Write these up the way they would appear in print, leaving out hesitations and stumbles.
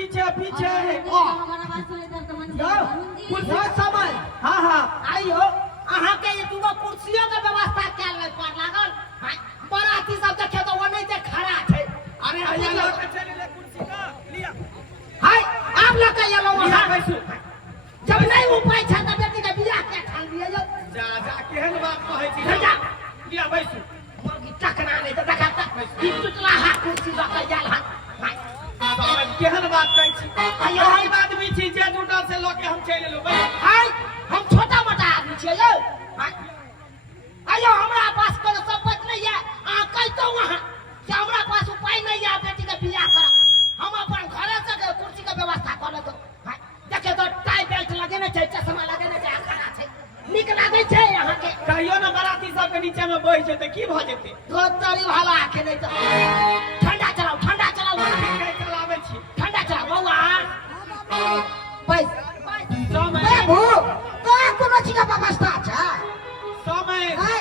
पीछे पीछे हमारा बात सुने इधर तो मन कुर्सी समय हाँ हाँ आइयो अहाँ के ये दूगो कुर्सियों के व्यवस्था क्या ले पर लागल बराती सब देखे तो वो नहीं से खड़ा है। अरे आइए लोग चले ले कुर्सी का लिया हाय आप लोग का ये लो वहां बैठो जब नहीं उपाय था तब बेटी का बियाह क्या ठान दिया जो जा जा केहन बात कहै छी जा लिया बैठो मुर्गी टकना नहीं तो देखा तक ई टुटला हाथ कुर्सी लगा जाल हाथ समझ केहन बात कहै छी आइयो हम आदमी छी जे टूटल से लोग के हम चले लो बैठ हाय हम छोटा मोटा आदमी छियै यो आइयो हमरा पास कोनो संपत्ति नहीं है आ कह तो वहां कि हमरा पास उपाय नहीं है बेटी का बियाह कर हम अपन घरे से कुर्सी का व्यवस्था कर ले तो देखे तो टाई बेल्ट लगे ना चाहिए चश्मा लगे ना चाहिए खाना छै निक लागे छै यहां के कहियो ना बाराती सब के नीचे में बैठ जेते की भ जेते धोतरी भाला आके नहीं तो ठंडा चलाओ कहीं चलावे छी ठंडा चलाओ बउआ बस समय बाबू तो कोनो चीज का व्यवस्था छै समय हाय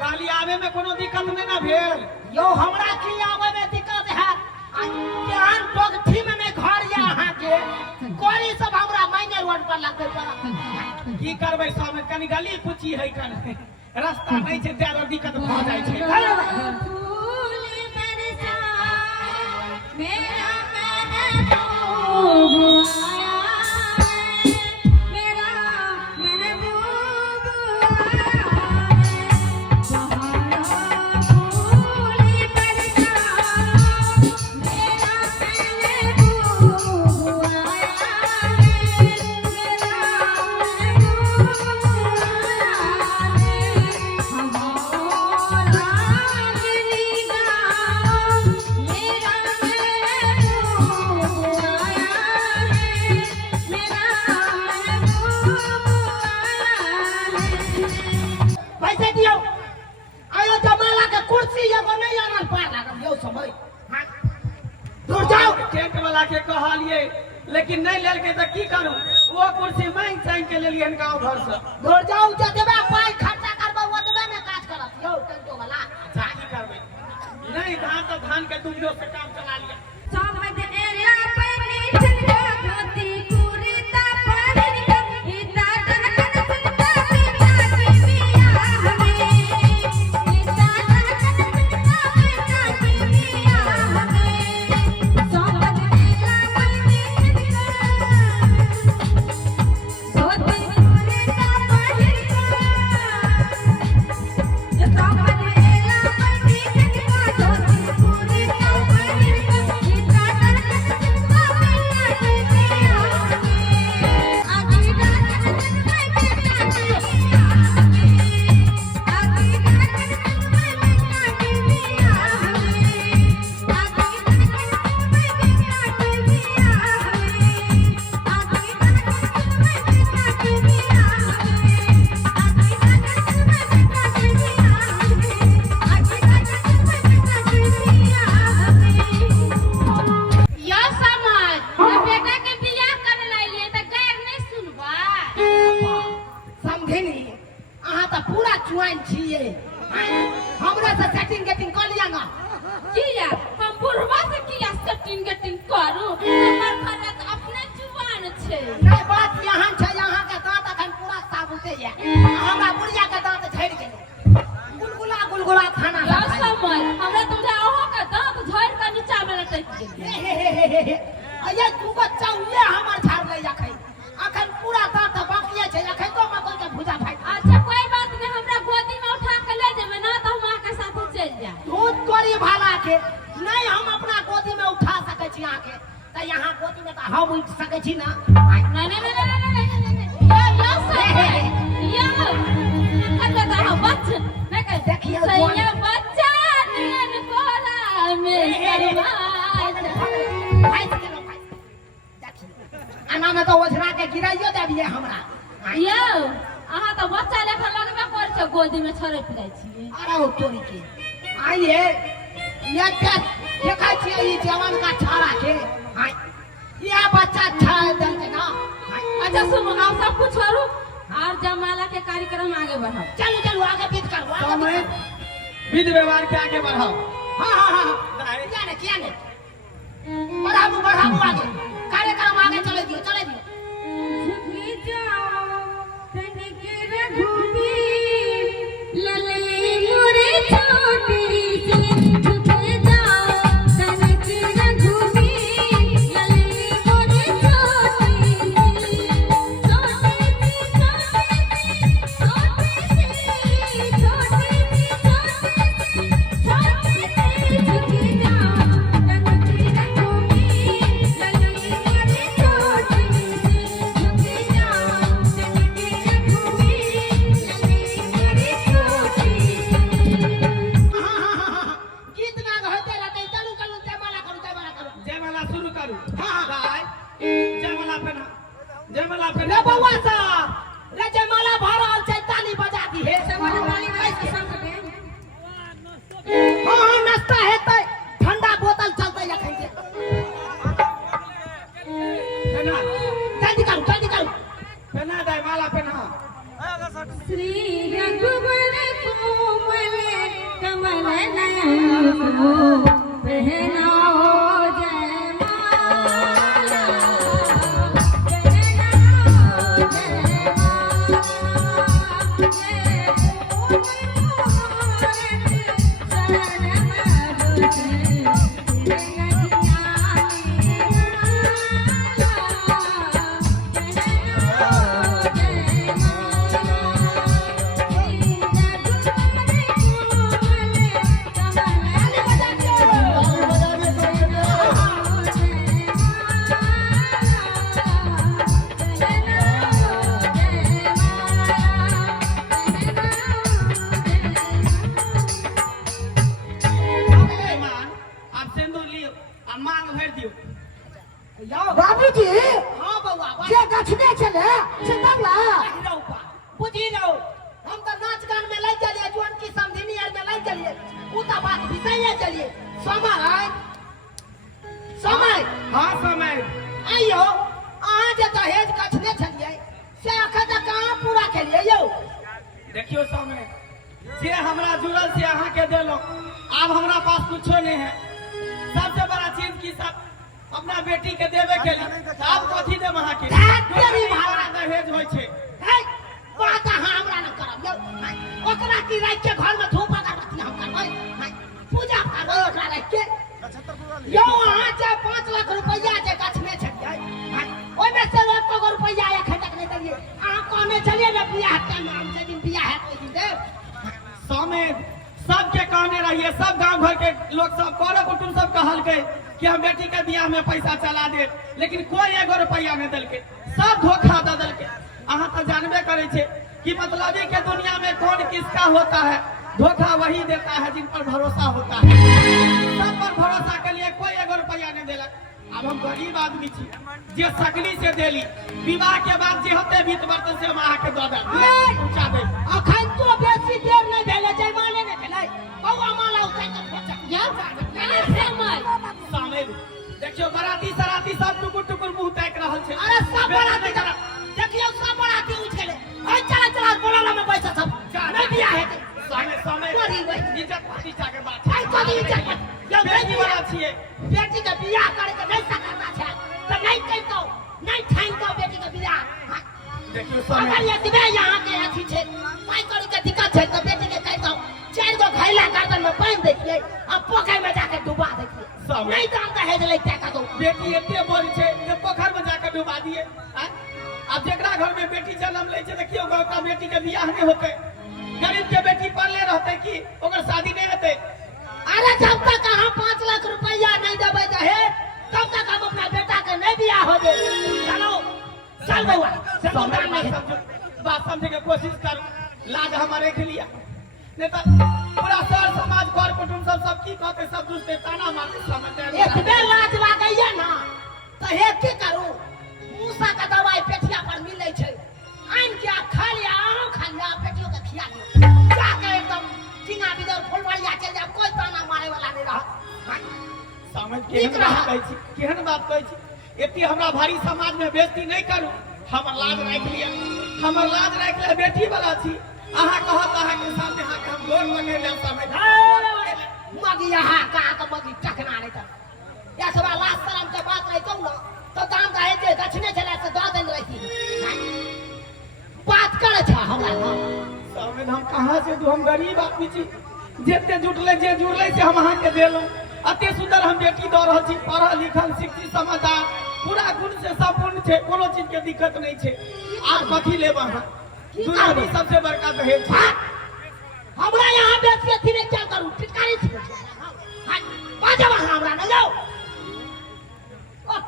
काली आवे में कोनो दिक्कत नहीं ना भेल यो हमरा की आवे में दिक्कत है ज्ञान पगठी में घर या अहाँ के कोरी सब हमरा मायने रोड पर लगते पर की करबै समय कनी गली कुची है कन रास्ता नहीं छै तेरो दिक्कत भ जाय छै फूल बरसा मेरा महबूब आया मेरा महबूब आया फूल बरसा मेरा महबूब आया मेरा पैसे दियो आयो जमाला के कुर्सी एगो नहीं आनल पार लागल यो समय दूर जाओ टेंट वाला के कहलिए लेकिन नहीं लेल के त की करू वो कुर्सी मांग चांग के लेलिए गांव घर से दूर जाओ जतबे पाई खर्चा करबो ओतबे में काज करत यो टेंटो वाला जाकी करबै नहीं धान तो धान के दुनिया से काम चला लिया समझ एला पनी चलता धोती कुर्ता पहिर के इता तनकन सुनता पिता की बिया हमें इता तनकन सुनता पिता की बिया हमें समझ एला पनी चलता धोती कुर्ता पहिर के समझ एला पनी चलता धोती कुर्ता पहिर के इता तनकन सुनता पिता की बिया हमें आगी तनकन सुनता पिता की बिया हमें आगी तनकन सुनता पिता की बिया हमें आगी तनकन सुनता पिता की बिया हमें आगी तनकन सुनता पिता की बिया हमें आगी तनकन सुनता पिता की बिया हमें आगी तनकन सुनता पिता की बिया हमें या समाज बेटा के बियाह करे लाइलिए त गैर नहीं सुनबा समझे नहीं अहाँ तो पूरा चुआइन छिए हमरा से सेटिंग गेटिंग कर लिया ना किया हम बुढ़वा से किया सेटिंग गेटिंग करू हमर घर में तो अपने जुबान छे नहीं बात यहाँ छै यहाँ के दांत अखन पूरा साबुते ये हमरा बुढ़िया के दांत झड़ गेलै गुलगुला खाना या खा समय हमरा तुझे ओहो के दांत झड़ के नीचा में लटक गेल अये तू को चौले हमर झाड़ ले अखन अखन पूरा दांत बाकिए छै अखन तो मकई के भुजा भाई अच्छा कोई बात नहीं हमरा गोदी में उठा के ले जेबे ना तो हम के साथ चल जा दूध तोरी भाला के नहीं हम अपना गोदी में उठा सके छी आके त यहाँ गोदी में त हम उठ सके छी ना नहीं या समय या कत दा हम बच्चा नहीं कह देखियो सैया बच्चा नैन कोला में शर्मा भाई चलो भाई देखियो आना में तो ओझरा के गिराइयो देबिए हमरा यौ अहाँ तो बच्चा लेखा लगबे कर छ गोदी में छरप जाइ छी अरे ओ तोरी के आइए ये देखा छियै ई जवान का छाड़ा के हाय ये बच्चा छाड़ दल के ना अच्छा सुनो आप सब कुछ छोड़ो और जयमाला के कार्यक्रम आगे बढ़ाओ चलो चलो आगे बीत करो आगे समय बीत विधि व्यवहार के आगे बढ़ाओ हाँ क्या नहीं बढ़ाबू आगे कार्यक्रम आगे चले दियो झुकी जाओ तनिक रघुवीर लले मोरे छोटे से झुकी जाओ तनिक रघुवीर लले मोरे छोटे गीत गान होते रहते चलू जयमाला करू जयमाला शुरू करू हाँ। गाय जयमाला रे पहना बउआ साहब रे जयमाला भऽ रहल छै ताली बजा दी हे हाँ नाश्ता हेतै ठंडा बोतल चलतै एखन के पहना जल्दी करू पहना जयमाला पहना श्री रघुवर कोमल कमल नयन को पहनाओ जयमाला पहनाओ जयमाला जय मेहमान आप सिंदूर लियो आ मांग भर दियो बाबूजी हाँ बउआ जे दक्षिणे छले से तबला बुझी रहो हम तो नाच गान में लग चलिए जुआन की समझनी आर में लग चलिए उ तो बात बिसैया चलिए समय हाँ समय आइयो अहाँ जे दहेज कछने छलिए से अखन तक कहाँ पूरा केलिए यौ देखियो समय जे हमरा जुड़ल से अहाँ के देलो अब हमरा पास कुछो नहीं है सबसे बड़ा चीज की सब अपना बेटी के देवे के लिए अब कथी देब अहाँ के तेरी भावना दहेज होय छै है बात अहाँ हमरा न करब यौ ओकरा की रात के घर में धूप अगरबत्ती हम करबै पूजा करबै ओकरा रात के यौ अहाँ जे 5 लाख रुपया जे कछने छलिए ओइमे से 1 करोड़ रुपया एखन तक नहीं देलिए अहाँ कहने छलिए ने बियाह टाइम में हम जे दिन बियाह हैत ओइ दिन देब समय सबके कहने रहिए सब गांव घर के लोग सब करो कुटुम सब कहलके कि हम बेटी के बियाह में पैसा चला दे लेकिन कोई 1 रुपया नहीं देलके सब धोखा दे देलके अहाँ तो जानबे करे छे कि मतलबी के दुनिया में कौन किसका होता है धोखा वही देता है जिन पर भरोसा होता है सब पर भरोसा के लिए कोई 1 रुपया नहीं देलक अब हम गरीब आदमी छी जे सकली से देली विवाह के बाद जे होते बीत बर्तन से हम अहाँ के दऽ देब पहुंचा देब अखन तो बेसी देर नहीं भेले जयमाले नहीं भेले बउआ माला उतार के पहुंचा यौ सामने देखियो बराती सराती सब टुकुर टुकुर मुंह ताक रहल छै अरे सब बराती चला देखियो सब बराती उठ गेले ओइ चला बोलाला में बैठा सब नहीं बियाह हेतै समय करी वही इज्जत प्रतिष्ठा के बात आई कभी इज्जत यौ बेटी वाला छिए बेटी के बियाह करे के नहीं सकता छै तो नहीं कहितो नहीं ठाइन तो बेटी के बियाह देखियो अगर समय ये दिबे यहाँ के अथी छै पाई करी के दिक्कत छै तो बेटी के कहितो 4 गो घैला गर्दन में बांध देतिए अब पोखर में जाके डुबा देतिए समय नहीं तो हम दहेज लेते का दो बेटी एते बोल छै जे पोखर में जाके डुबा दिए अब जेकरा घर में बेटी जन्म ले छै देखियो ओकरा बेटी के बियाह नहीं होते गरीब के बेटी पढ़ले रहते कि ओकर शादी नहीं हेते अरे जब तक हम 5 लाख रुपया नहीं देबै दहेज तब तक हम अपना बेटा के नहीं बियाह हो दे चलो चल बउआ से समय मुंडा नहीं बात समझे के कोशिश कर लाज हमारे के लिए नहीं तो पूरा सर समाज घर कुटुंब सब की कहते सब दूसरे ताना मारते समझते एक बेर लाज लागैया ना तो हे की करू मूसा का दवाई पेटिया पर मिलै छै आइन के खा लिया अहाँ खा लिया बेटियों के खिया दियो जाके एकदम चिंगा बिदर फुलवरिया चल जाब कोई ताना मारे वाला नहीं रहत समझ नीक रहा। केहन बात कहै छी एते हमरा भारी समाज में बेइज्जती नहीं करू हमर लाज राख लिया हमर लाज राख ले बेटी वाला छी अहाँ कहत अहाँ के सामने अहाँ के हम गोर लगे ले समय मगी यहाँ का तो मगी टकना नहीं कर या सब लाज शरम के बात रही तो ना तो दाम रहे जे दक्षिणे चला से दो दिन रहती बात करे छ हमरा सामने हम कहां से दू हम गरीब आदमी छी जेते जुटले जे जुड़ले से हम अहाँ के देलौ अते सुंदर हम बेटी द रहल छी पढ़ल लिखल शिक्षित समझदार पूरा गुण से संपूर्ण छे कोनो चीज के दिक्कत नहीं छे आप कथी लेब अहाँ दुनिया में सबसे बड़का दहेज छे हमरा यहाँ बेच के थी क्या करूं टिटकारी छी हां बाजब हमरा न जाओ ओ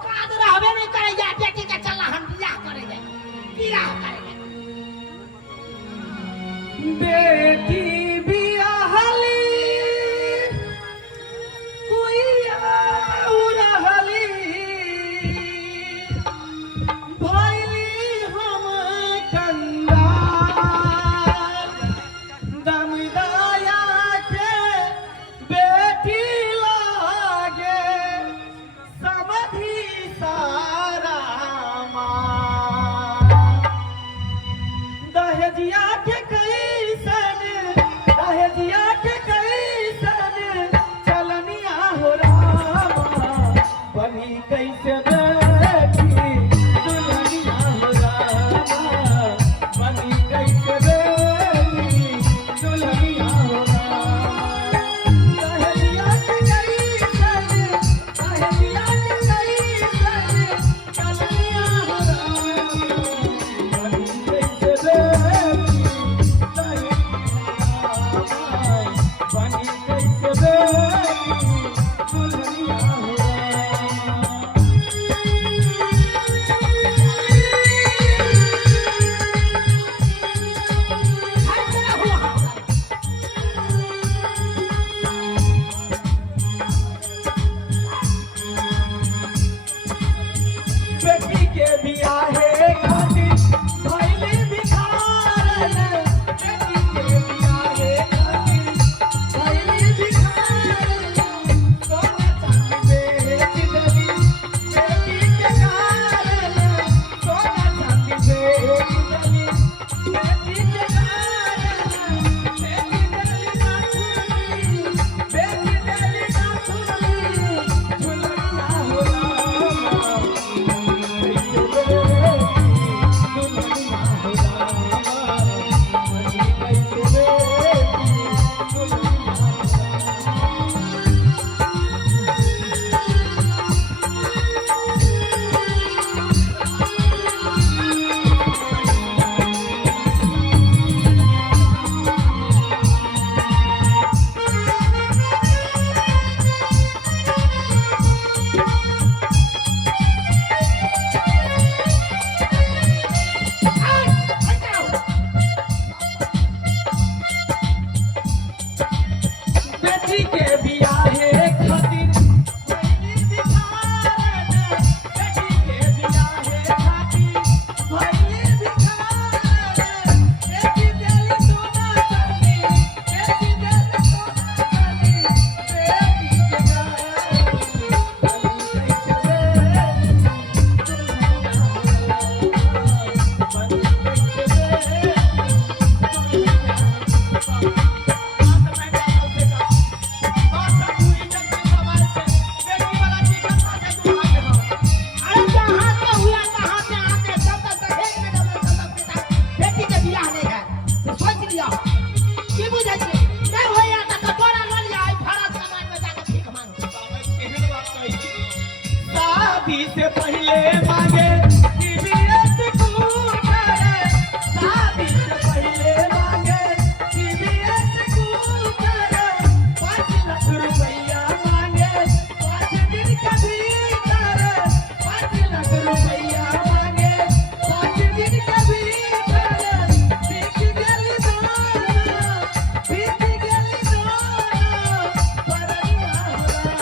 काद रहबे नहीं करे जा बेटी के चला हम बियाह करे जाए बियाह करे बेटी बियाहली कोई उड़हली भइली हम कंगाल दमदाया के बेटी लागे समधी सारा माँ दहेजिया के दहेजिया के कैसन चलनिया हो रामा बनी कैसे बेटी दुल्हनिया हो रामा बनी कैसे बेटी दुल्हनिया हो रामा दहेजिया के कैसन चलनिया हो रामा बनी कैसे बेटी बनी कैसे बेटी दुल्हनिया हो बेटी के बियाहे खातिर भइले भिखारन बेटी के बियाहे खातिर भइले भिखारन सोना चांदी बेच देली बेटी के कारण सोना चांदी बेच देली बेटी के कारण बेच देली नाथुनी झुलनिया हो रामा बेटी के बियाहे खातिर भइली भिखारन बेटी के बियाहे खातिर भइली भिखारन बेटी देली सोना चांदी बेटी देली सोना चांदी बेटी के कारण बनी कैसे बेटी दुल्हनिया हो रामा बनी कैसे बेटी अरे जहां के हुआ कहां से आके सब दहेज में डबल सब पिता बेटी के बियाह नहीं है तो सोच लिया की बुझे छी नहीं होया त तोरा न लिया आई भारत समाज में जाके भीख मांग शादी से पहले मांगे TVS स्कूटर शादी से पहले मांगे TVS स्कूटर 5 लाख रुपया मांगे 5 दिन के भीतर 5 लाख रुपया मांगे 5 दिन के भीतर बीत गेली दोना परनिया हो रामा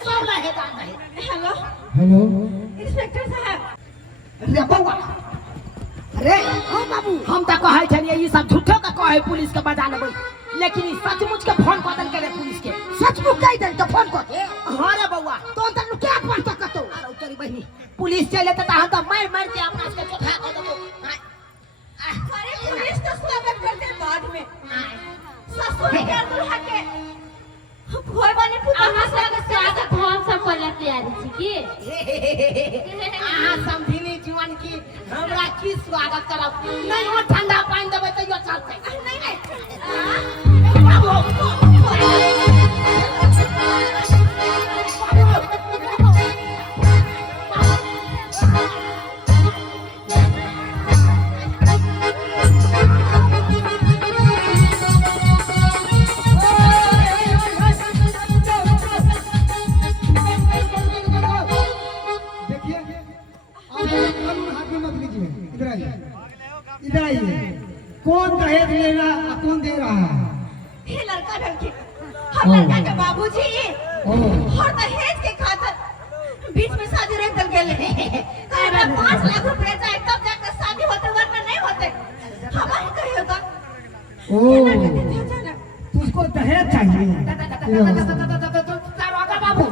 सब रहेदार रहे। हेलो हेलो इंस्पेक्टर साहब। रे बउआ अरे हाँ बाबू हम तो कहे छलिए ई सब झूठो का कहे पुलिस के बजा लेबै, लेकिन ई सचमुच के फोन कऽ देलकै रे पुलिस के। सचमुच कह दे तो फोन कर के हाँ रे बउआ तो अंतर क्या पड़ता कतो अरे तोरी बहिनी पुलिस चले तो हम तो मार मार के अपना से चोखा कर देबो। अरे पुलिस तो स्वागत करते बाद में ससुर के दुल्हा के भोर वाली पुता अहाँ सबके स्वागत हम सब करले तैयारी छी की अहाँ समझिनी जीवन की हमरा की स्वागत करब, नहीं हो ठंडा पानी देबै तैयो चलतै। नहीं नहीं देखिए आप कानून हाथ में मत लीजिए, इधर आइए, इधर आइए। कौन दहेज ले रहा है, कौन दे रहा है? ये लड़का लड़की हम लड़का के बाबूजी ओह और दहेज के खातिर बीच में शादी रख दल गेले। अरे 5 लाख रुपए चाहे तब जाकर शादी होते वरना नहीं होते। हमारे कहियो तो ओह जाना तुझको दहेज चाहिए? दारोगा बाबू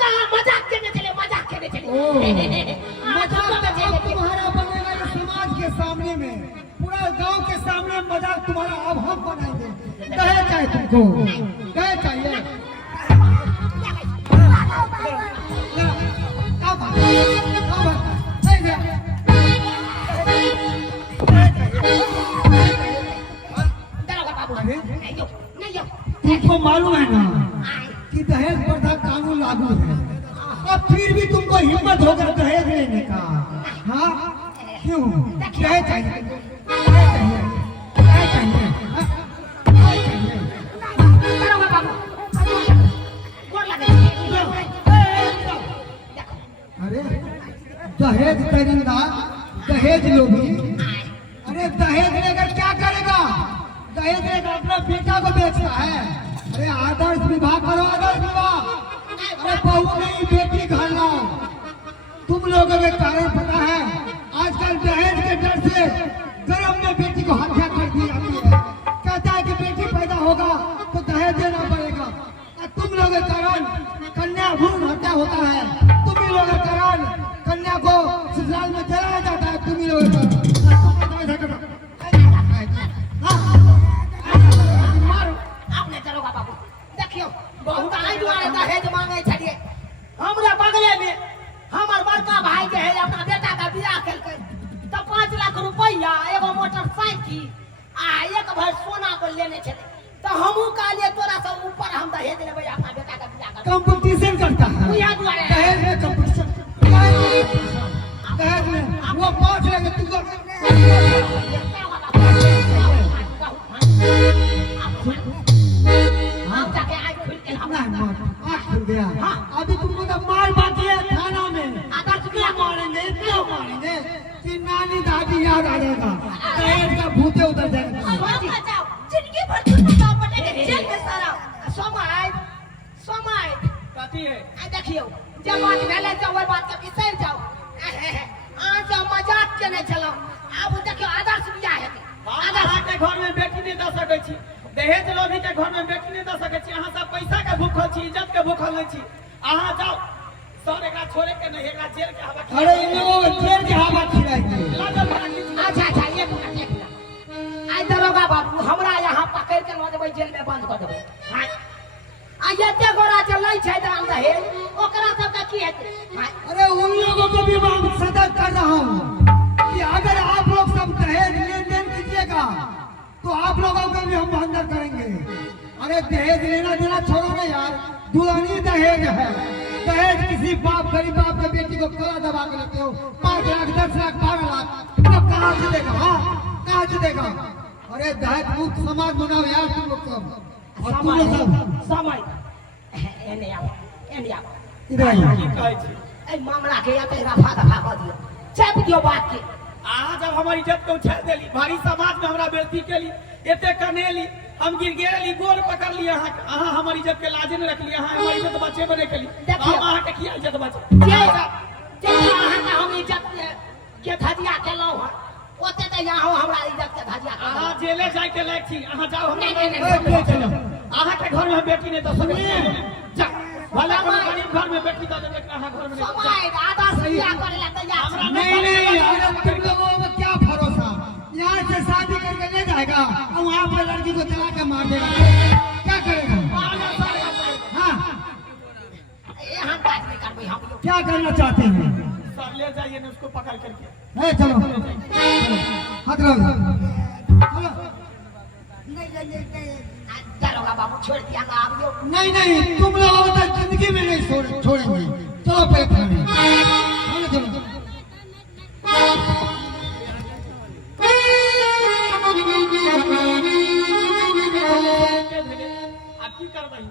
कहाँ मजाक करने चले, मजाक करने चले। मजाक तुम्हारा बनेगा ये समाज के सामने में, पूरा गांव के सामने मजाक तुम्हारा अब हम बनाएंगे। दहेज चाहिए तुमको? दहेज चाहिए? क्या बात है? क्या बात है? नहीं है। दारोगा बाबू अरे? नहीं जो नहीं जो तुमको मालूम है ना कि दहेज प्रथा कानून लागू है, और फिर भी तुमको हिम्मत होगा दहेज लेने का? हाँ क्यों? दहेज चाहिए? दहेज चाहिए? दहेज चाहिए? हाँ? दहेज चाहिए? दारोगा बाबू गोर लगे। अरे दहेज दरिंदा, दहेज लोभी। अरे दहेज लेकर क्या करेगा? दहेज लेकर अपना बेटा को बेचता है। अरे आदर्श विवाह करो, आदर्श विवाह। अरे बहू नहीं बेटी घर लाओ। तुम लोगों के कारण पता है आजकल दहेज के डर से गर्भ में बेटी को हत्या कर दी जाती है। कहता है कि बेटी पैदा होगा तो दहेज देना पड़ेगा, और तुम लोगों के कारण कन्या भ्रूण हत्या होता है। तुम ही लोगों के कारण कन्या को ससुराल में जलाया जाता है। तुम ही लोगों के कारण। मारो आपने दारोगा बाबू देखियो बहुत आई दुआरे दहेज मांगे छलिए। हमरा बगले में हमर बड़का भाई जे है अपना बेटा का बियाह केलकै तो 5 लाख रुपया एगो मोटरसाइकिल आ एक भर सोना को लेने छले, तो हमहू कहलिए तोरा से ऊपर हम दहेज लेबै अपना बेटा का बियाह कर। कंपटीशन करता है बुझा दुआरे दहेज में, कंपटीशन दहेज में। वो 5 लेंगे तुमको। हम जाके आँख खुल के हम आँख खुल गया। अभी तुमको तो मार बाकी है थाना में। आदर्श क्यों मारेंगे, क्यों मारेंगे कि नानी दादी याद आ जाएगा, दहेज का भूते उतर जाएगा। अब बचाओ जिंदगी भर तुम बताओ पड़ेगा जेल में सारा समय कथी है? आ देखियो जब बात भेले तो ओइ बात के बिसर जाओ। आज हम मजाक केने छलौ, आब देखियो आदर्श बियाह हेतै। अहाँ के घर में बेटी नहीं दे सकै छी, दहेज लोभी के घर में बेटी नहीं दे सकै छी। अहाँ सब पैसा के भूखल छी, इज्जत के भूखल नहीं छी। अहाँ जाओ सर एकरा छोड़े के नहीं, एकरा जेल के हवा अरे इन लोगों को जेल की हवा खिलाएंगे। लागल भागी छी। अच्छा एक मिनट आई दरोगा बाबू हमरा यहाँ पकड़ के ल जेबै जेल में बंद कर देबै। हां आ एते गोरा चलै छै दाम दहेज ओकरा सब का की हेतै? अरे उन लोगों को भी मैं सतर्क कर रहा हूँ कि अगर आप लोग सब दहेज लेन देन कीजिएगा तो आप लोगों को भी हम अंदर करेंगे। अरे दहेज लेना देना छोड़ो ना यार, दुल्हनी दहेज है। दहेज किसी बाप गरीब बाप के बेटी को गला दबा के लेते हो, 5 लाख 10 लाख 12 लाख, तो कहाँ से देगा? हाँ कहाँ से देगा? अरे दहेज मुक्त समाज बनाओ यार तुम लोग सब। और तुम लोग सब समय एने आओ इधर आइए। की कहै छी? ए मामला के या ते रफा दफा कर दियो, छाप दियो बात के। अहाँ जब हमर इज्जत को उछाल देली, भारी समाज में हमरा बेइज्जती केली, एते कनेली, हम गिर गेली गोर पकड़ लिए अहाँ हमारी इज्जत के लाजे न रख लिए अहाँ हमारी इज्जत बचे बने के लिए देखिए। हम अहाँ के किया इज्जत बचे जे अहाँके हम इज्जत के धजिया केलहुँ हँ ओते तऽ यहाँ हमरा इज्जत के धजिया अहाँ जेले जाए के लायक छी अहाँ जाओ हम नहीं, नहीं, नहीं। अहाँ के घर में बेटी नहीं तो सब जा भले कोनो गरीब घर में बेटी दे दे लेकिन अहाँ घर में नहीं समय आदर्श बियाह करे ला तैयार छी। नहीं नहीं, अरे तुम लोगों में क्या भरोसा, यहाँ से शादी करके ले जाएगा और वहाँ पर लड़की को चला के मार देगा, क्या करेगा? हाँ, यहाँ काज नहीं करबै हम लोग। क्या करना चाहते हैं? सब ले जाइए ना उसको पकड़ करके चलो हाथ रहो, चलो। दरोगा बाबू छोड़ दिया ना आबियो। नहीं नहीं, तुम लोग अब तक जिंदगी में नहीं छोड़ेंगे। चलो पे थाने, चलो। आप की करबै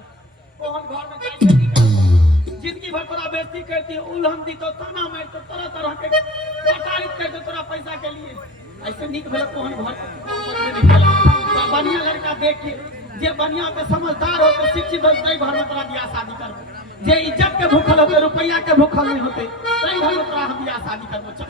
ओहन घर में जाके की करबै जिंदगी भर तोरा बेइज्जती करती उल्हन दी तो ताना मार तो तरह तरह के प्रताड़ित कर दे तोरा पैसा के लिए ऐसे निक भेल ओहन घर तो बढ़िया लड़का देख के जे बढ़िया पे समझदार हो के शिक्षित हो तई घर में तोरा बियाह शादी करबो जे इज्जत के भूखल होते रुपया के भूखल नहीं होते तई घर में तोरा हम बियाह शादी करबो चल